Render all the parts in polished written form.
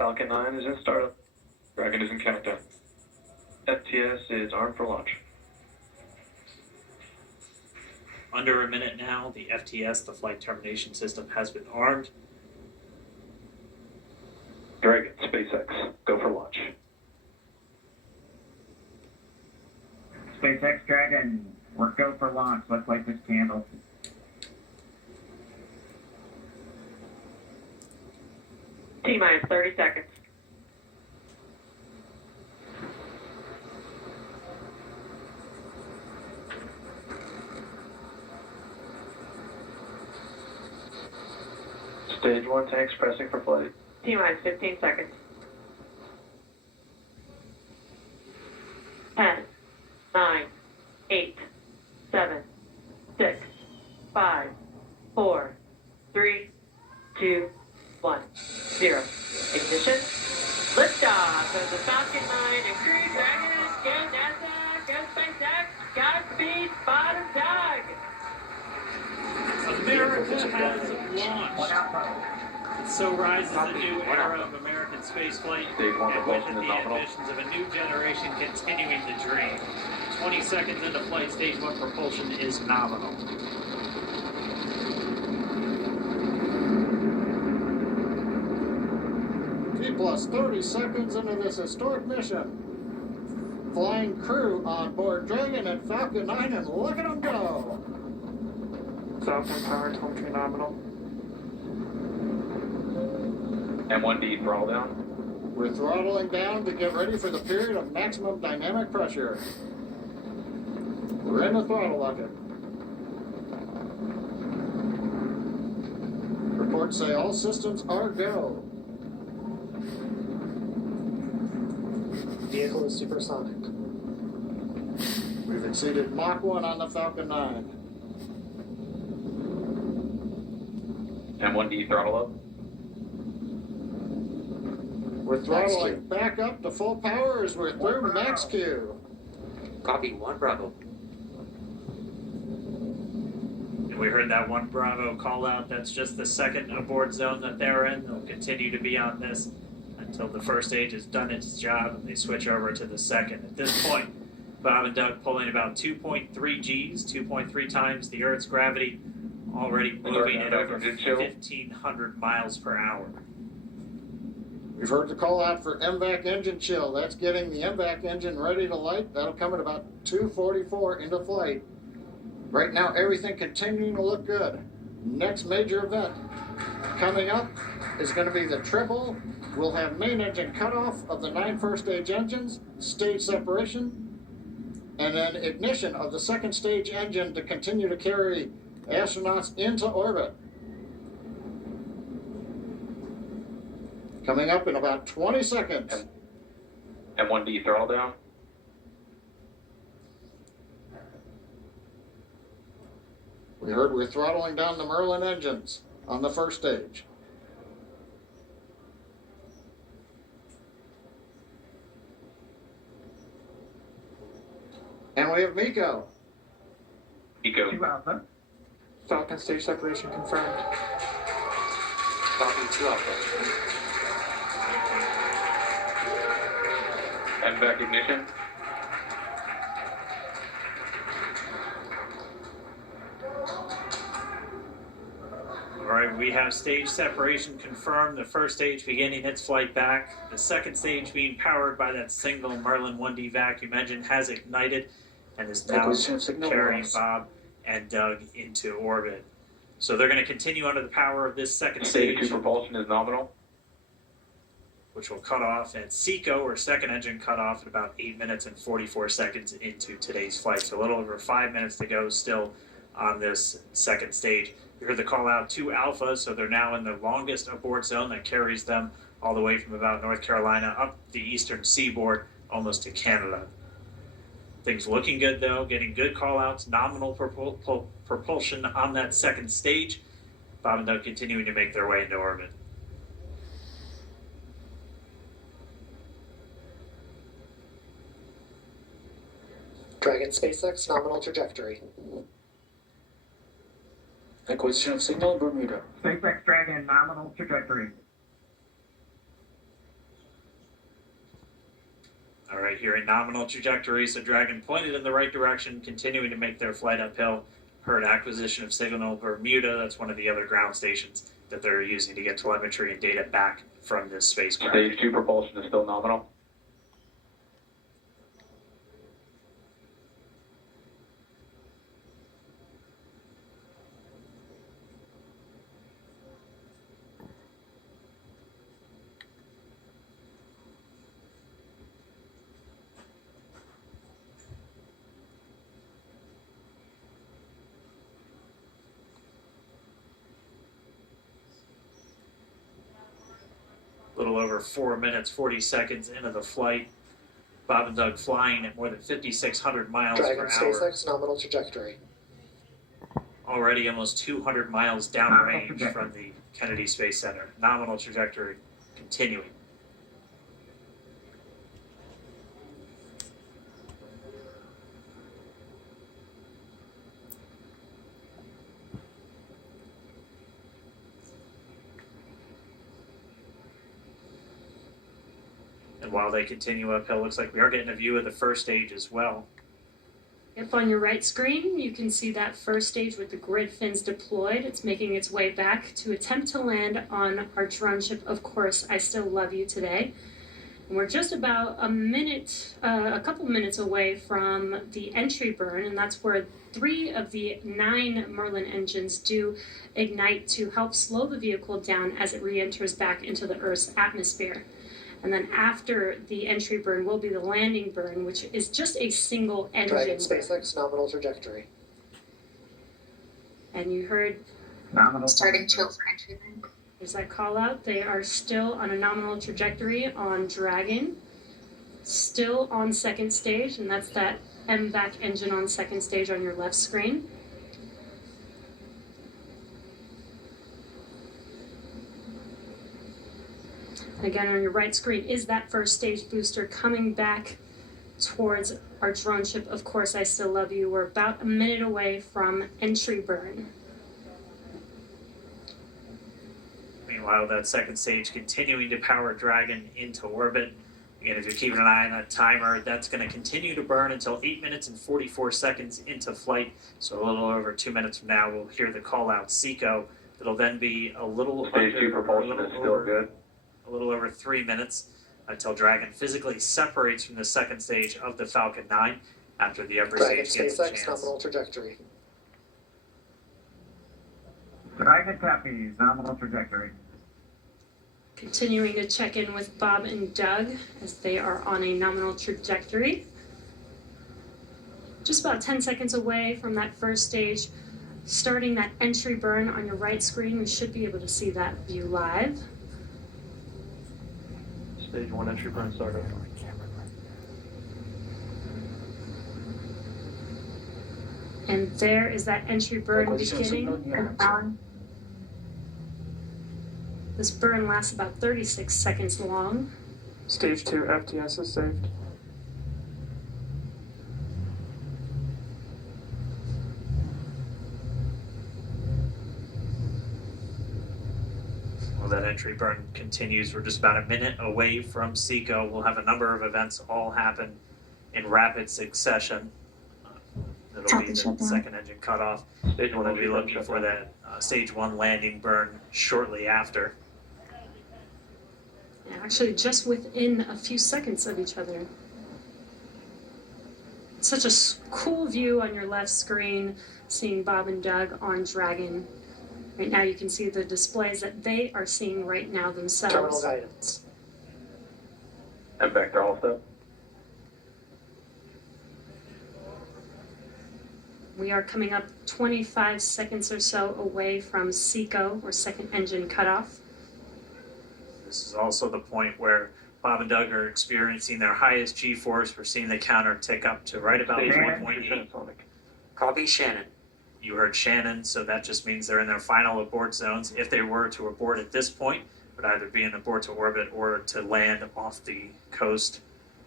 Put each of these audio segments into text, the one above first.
Falcon 9 is in startup. Dragon is in countdown. FTS is armed for launch. Under a minute now, the FTS, the flight termination system, has been armed. Dragon, SpaceX, go for launch. SpaceX Dragon, we're go for launch. Let's light this candle. T-minus 30 seconds. Stage 1 tanks pressing for flight. T-minus 15 seconds. 10, 9, 8, 7, 6, 5, 4, 3, 2, 1, 0. Ignition. Liftoff of the Falcon 9 and Crew Dragon. Go NASA. Go SpaceX. Godspeed. Bottom dog. America has launched. And so rises a new era of American spaceflight, and with it the ambitions of a new generation continuing the dream. 20 seconds into flight, stage 1 propulsion is nominal. T plus 30 seconds into this historic mission. Flying crew on board Dragon and Falcon 9, and look at them go. Falcon power telemetry nominal. M1D throttle down. We're throttling down to get ready for the period of maximum dynamic pressure. We're in the throttle bucket. Reports say all systems are go. Vehicle is supersonic. We've exceeded Mach 1 on the Falcon 9. M1D throttle up. We're throttling back up to full power as we're through max Q. Copy 1 Bravo. And we heard that 1 Bravo call out. That's just the second abort zone that they're in. They'll continue to be on this until the first stage has done its job and they switch over to the second. At this point, Bob and Doug pulling about 2.3 Gs, 2.3 times the Earth's gravity, already moving at over 1,500 miles per hour. We've heard the call out for MVAC engine chill. That's getting the MVAC engine ready to light. That'll come at about 2:44 into flight. Right now, everything continuing to look good. Next major event coming up is going to be the triple. We'll have main engine cutoff of the 9 first stage engines, stage separation, and then ignition of the second stage engine to continue to carry astronauts into orbit. Coming up in about 20 seconds. M1D throttle down. We heard we're throttling down the Merlin engines on the first stage. And we have Miko. Eco. 2 Alpha. Falcon stage separation confirmed. Falcon 2 Alpha. MVAC ignition. All right, we have stage separation confirmed. The first stage beginning its flight back. The second stage being powered by that single Merlin 1D vacuum engine has ignited and is now carrying Bob and Doug into orbit. So they're going to continue under the power of this second Stage stage, 2 propulsion is nominal. which will cut off at SECO, or second engine cut off, at about 8 minutes and 44 seconds into today's flight. So a little over 5 minutes to go still on this second stage. You heard the call out to Alpha, so they're now in the longest abort zone that carries them all the way from about North Carolina up the eastern seaboard, almost to Canada. Things looking good, though, getting good call outs, nominal propulsion on that second stage. Bob and Doug continuing to make their way into orbit. Dragon SpaceX nominal trajectory. Acquisition of signal Bermuda. SpaceX Dragon nominal trajectory. All right, here in nominal trajectory, so Dragon pointed in the right direction, continuing to make their flight uphill. Heard acquisition of signal Bermuda. That's one of the other ground stations that they're using to get telemetry and data back from this spacecraft. Stage 2 propulsion is still nominal. A little over 4 minutes, 40 seconds into the flight. Bob and Doug flying at more than 5,600 miles Dragon per hour. SpaceX nominal trajectory. Already almost 200 miles downrange from the Kennedy Space Center. Nominal trajectory continuing. And while they continue uphill, looks like we are getting a view of the first stage as well. Yep, on your right screen, you can see that first stage with the grid fins deployed. It's making its way back to attempt to land on our drone ship, Of Course, I Still Love You Today. And we're just about a couple minutes away from the entry burn, and that's where 3 of the 9 Merlin engines do ignite to help slow the vehicle down as it re-enters back into the Earth's atmosphere. And then after the entry burn will be the landing burn, which is just a single engine. Dragon SpaceX nominal trajectory. And you heard Nominal. Starting chill for entry burn. there's that call out. They are still on a nominal trajectory on Dragon, still on second stage, and that's that MVAC engine on second stage on your left screen. And again, on your right screen is that first stage booster coming back towards our drone ship, Of Course, I Still Love You. We're about a minute away from entry burn. Meanwhile, that second stage continuing to power Dragon into orbit. Again, if you're keeping an eye on that timer, that's going to continue to burn until 8 minutes and 44 seconds into flight. So a little over 2 minutes from now, we'll hear the call out SECO. It'll then be a little Stage 2 propulsion is still good. A little over 3 minutes until Dragon physically separates from the second stage of the Falcon 9 after the upper Dragon stage gets a SpaceX chance. nominal trajectory. Dragon copies. Nominal trajectory. Continuing to check in with Bob and Doug as they are on a nominal trajectory. Just about 10 seconds away from that first stage, starting that entry burn on your right screen. We should be able to see that view live. Stage 1 entry burn startup. And there is that entry burn beginning. This burn lasts about 36 seconds long. Stage 2 FTS is saved. Well, that entry burn continues. We're just about a minute away from SECO. We'll have a number of events all happen in rapid succession. It'll be Copy, the shutdown. second engine cutoff. Stage 1 We'll entry be burn looking shut for down. that stage 1 landing burn shortly after. Actually, just within a few seconds of each other. Such a cool view on your left screen, seeing Bob and Doug on Dragon. Right now you can see the displays that they are seeing right now Terminal themselves. guidance. And back to all step. We are coming up 25 seconds or so away from SECO, or second engine cutoff. This is also the point where Bob and Doug are experiencing their highest G-force. We're seeing the counter tick up to right about Stage 1 1.8. transonic. Copy Shannon. You heard Shannon, so that just means they're in their final abort zones. If they were to abort at this point, it would either be an abort to orbit or to land off the coast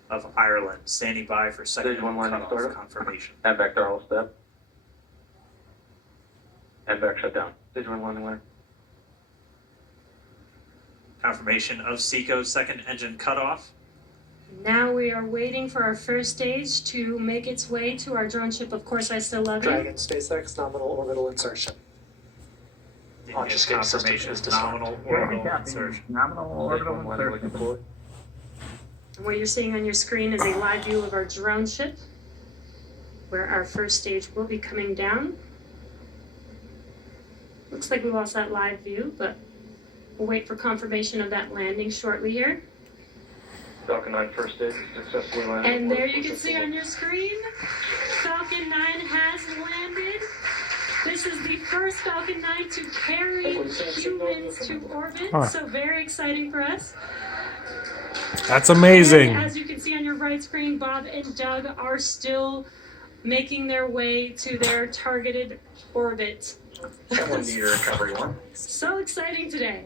of Ireland. Standing by for second Stage 1 landing cutoff startup. confirmation. And back to all step. And back shut down. Stage 1 landing line. Confirmation of SECO's second engine cutoff. Now we are waiting for our first stage to make its way to our drone ship. Of course, I still love you. Dragon, SpaceX, nominal orbital insertion. Didn't Launch get escape system confirmation is of disarmed. nominal Copy. orbital insertion. Nominal orbital Stage one landing like insertion. deployed. And what you're seeing on your screen is a live view of our drone ship, where our first stage will be coming down. Looks like we lost that live view, but we'll wait for confirmation of that landing shortly here. Falcon 9 first stage successfully landed. And there you can see on your screen, Falcon 9 has landed. This is the first Falcon 9 to carry humans to orbit, so very exciting for us. That's amazing. And as you can see on your right screen, Bob and Doug are still making their way to their targeted orbit. Someone need a recovery one. So exciting today.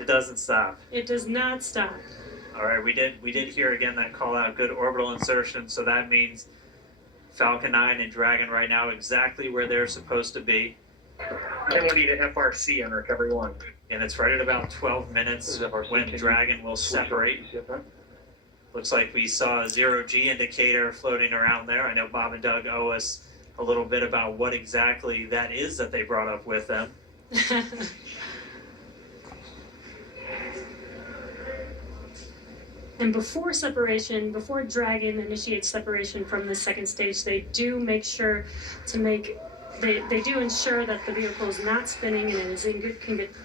It doesn't stop. It does not stop. All right, we did hear again that call out, good orbital insertion, so that means Falcon 9 and Dragon right now exactly where they're supposed to be. Someone need a FRC on recovery one. And it's right at about 12 minutes This is FRC. when Can you Dragon will switch over separate. to CFM? Looks like we saw a 0G indicator floating around there. I know Bob and Doug owe us a little bit about what exactly that is that they brought up with them. And before separation, before Dragon initiates separation from the second stage, they do make sure to they do ensure that the vehicle is not spinning and it is in good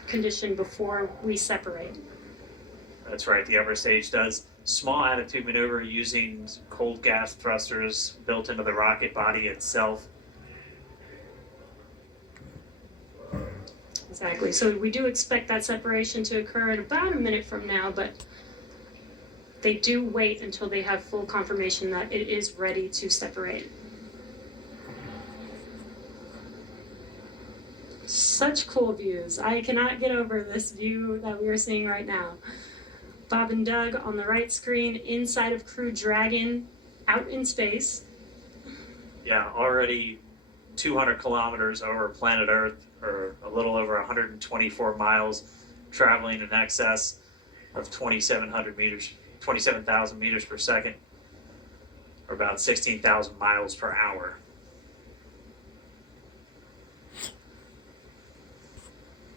condition before we separate. That's right, the upper stage does small attitude maneuver using cold gas thrusters built into the rocket body itself. Exactly. So we do expect that separation to occur in about a minute from now, but they do wait until they have full confirmation that it is ready to separate. Such cool views. I cannot get over this view that we are seeing right now. Bob and Doug on the right screen, inside of Crew Dragon, out in space. Yeah, already 200 kilometers over planet Earth, or a little over 124 miles, traveling in excess of 2,700 meters, 27,000 meters per second, or about 16,000 miles per hour.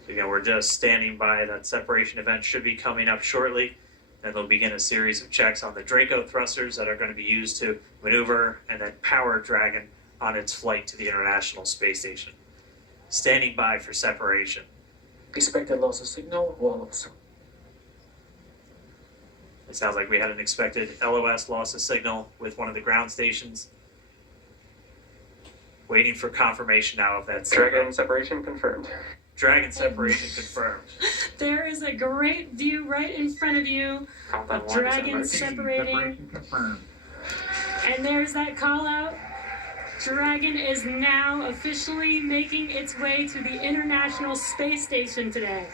So, we're just standing by. That separation event should be coming up shortly. Then they'll begin a series of checks on the Draco thrusters that are going to be used to maneuver and then power Dragon on its flight to the International Space Station. Standing by for separation. Expected loss of signal, walls. It sounds like we had an expected LOS loss of signal with one of the ground stations. Waiting for confirmation now of that Dragon separation confirmed. Dragon separation confirmed. There is a great view right in front of you Countdown of one, Dragon separating. Separation confirmed. And there's that call out. Dragon is now officially making its way to the International Space Station today.